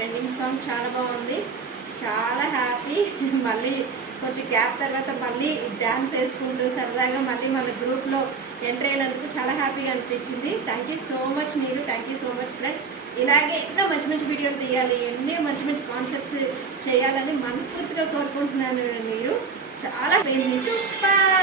Trending song చాలా బాగుంది, చాలా హ్యాపీ. మళ్ళీ కొంచెం గ్యాప్ తర్వాత మళ్ళీ డ్యాన్స్ వేసుకుంటూ సరదాగా మళ్ళీ మన గ్రూప్లో ఎంటర్ అయినందుకు చాలా హ్యాపీగా అనిపించింది. థ్యాంక్ యూ సో మచ్ నీరు, thank you so much friends. ఇలాగే ఇంకా మంచి మంచి వీడియోలు తీయాలి, ఎన్నో మంచి మంచి కాన్సెప్ట్స్ చేయాలని మనస్ఫూర్తిగా కోరుకుంటున్నాను. మీరు చాలా సూపర్.